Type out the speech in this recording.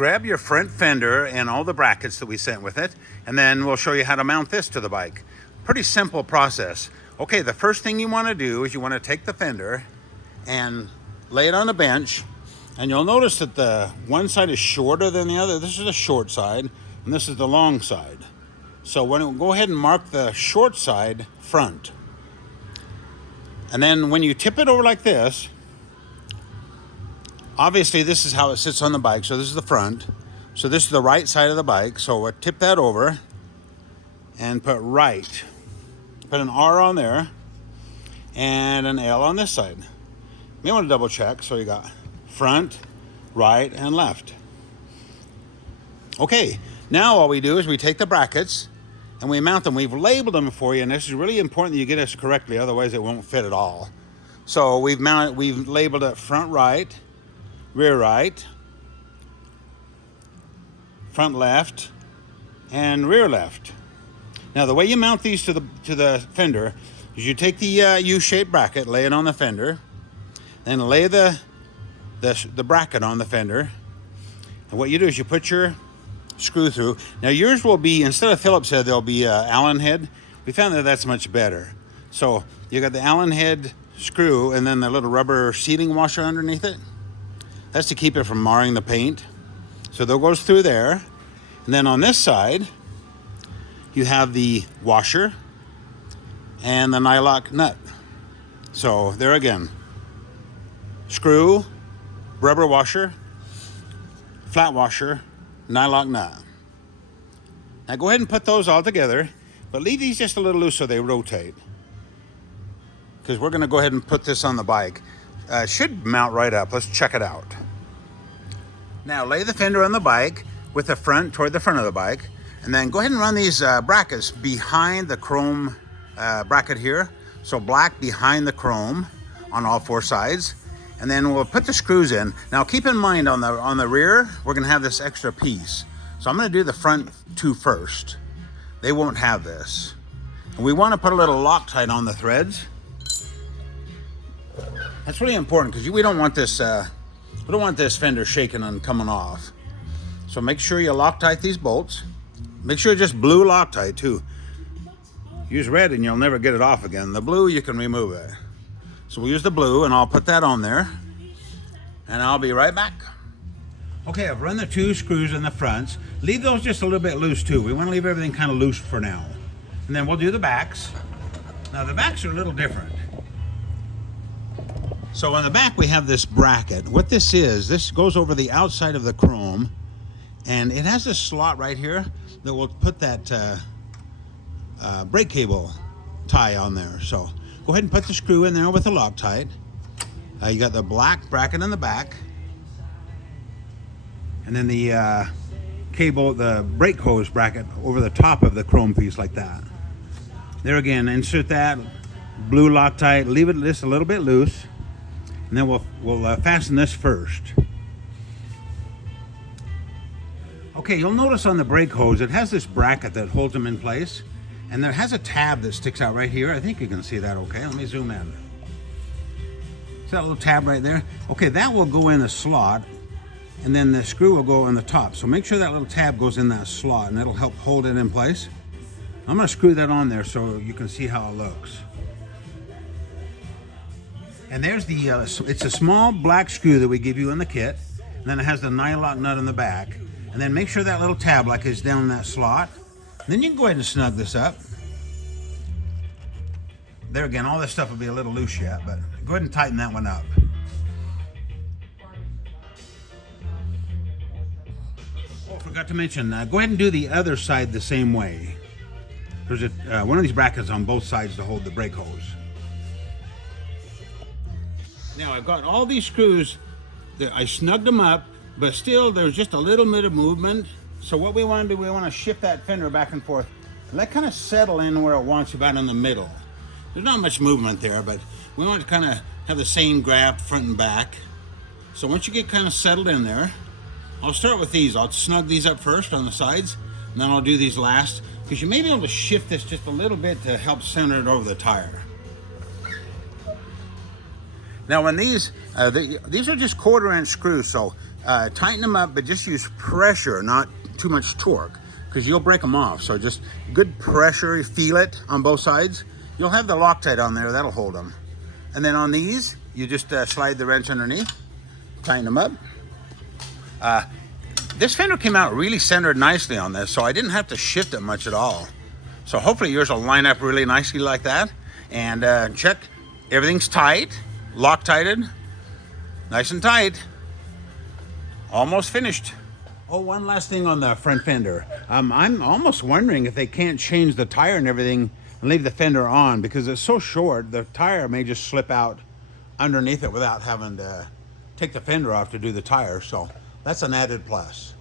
grab your front fender and all the brackets that we sent with it, and then we'll show you how to mount this to the bike. Pretty simple process. Okay, the first thing you want to do is you want to take the fender and lay it on a bench, and you'll notice that the one side is shorter than the other. This is the short side, and this is the long side. So go ahead and mark the short side front. And then when you tip it over like this, obviously this is how it sits on the bike. So this is the front. So this is the right side of the bike. So we'll tip that over and put right. Put an R on there and an L on this side. You may want to double check. So you got front, right, and left. Okay, now all we do is we take the brackets and we mount them. We've labeled them for you, and this is really important that you get this correctly, otherwise it won't fit at all. So we've labeled it front right, rear right, front left, and rear left. Now the way you mount these to the fender is you take the U-shaped bracket, lay it on the fender, then lay the bracket on the fender, and what you do is you put your screw through. Now yours will be, instead of Phillips head, there'll be Allen head. We found that that's much better. So you got the Allen head screw and then the little rubber sealing washer underneath it. That's to keep it from marring the paint. So that goes through there. And then on this side, you have the washer and the nylock nut. So there again, screw, rubber washer, flat washer, nylock nut. Now go ahead and put those all together, but leave these just a little loose so they rotate. Because we're going to go ahead and put this on the bike. It should mount right up. Let's check it out. Now lay the fender on the bike with the front toward the front of the bike, and then go ahead and run these brackets behind the chrome bracket here. So black behind the chrome on all four sides. And then we'll put the screws in. Now keep in mind on the rear, we're gonna have this extra piece. So I'm gonna do the front two first. They won't have this. And we wanna put a little Loctite on the threads. That's really important because we don't want this fender shaking and coming off. So make sure you Loctite these bolts. Make sure just blue Loctite too. Use red and you'll never get it off again. The blue, you can remove it. So we'll use the blue, and I'll put that on there, and I'll be right back. Okay, I've run the two screws in the fronts. Leave those just a little bit loose too. We want to leave everything kind of loose for now. And then we'll do the backs. Now the backs are a little different. So on the back we have this bracket. What this is, this goes over the outside of the chrome, and it has this slot right here that will put that brake cable tie on there. So go ahead and put the screw in there with the Loctite. You got the black bracket in the back. And then the cable, the brake hose bracket over the top of the chrome piece like that. There again, insert that blue Loctite, leave it just a little bit loose. And then we'll fasten this first. Okay, you'll notice on the brake hose, it has this bracket that holds them in place. And there has a tab that sticks out right here. I think you can see that okay. Let me zoom in. See that little tab right there? Okay, that will go in the slot, and then the screw will go on the top. So make sure that little tab goes in that slot, and it'll help hold it in place. I'm gonna screw that on there so you can see how it looks. And there's the, it's a small black screw that we give you in the kit, and then it has the nylock nut in the back. And then make sure that little tab like is down in that slot. Then you can go ahead and snug this up. There again, all this stuff will be a little loose yet, but go ahead and tighten that one up. Oh, forgot to mention, go ahead and do the other side the same way. There's one of these brackets on both sides to hold the brake hose. Now I've got all these screws, I snugged them up, but still there's just a little bit of movement. So what we want to do, we want to shift that fender back and forth. Let kind of settle in where it wants, about in the middle. There's not much movement there, but we want to kind of have the same grab front and back. So once you get kind of settled in there, I'll start with these. I'll snug these up first on the sides, and then I'll do these last, because you may be able to shift this just a little bit to help center it over the tire. Now when these are just 1/4 inch screws, so tighten them up, but just use pressure, not too much torque, because you'll break them off. So just good pressure, you feel it on both sides. You'll have the Loctite on there, that'll hold them. And then on these, you just slide the wrench underneath, tighten them up. This fender came out really centered nicely on this, so I didn't have to shift it much at all. So hopefully yours will line up really nicely like that. And check, everything's tight, Loctited, nice and tight. Almost finished. Oh, one last thing on the front fender. I'm almost wondering if they can't change the tire and everything and leave the fender on, because it's so short, the tire may just slip out underneath it without having to take the fender off to do the tire. So that's an added plus.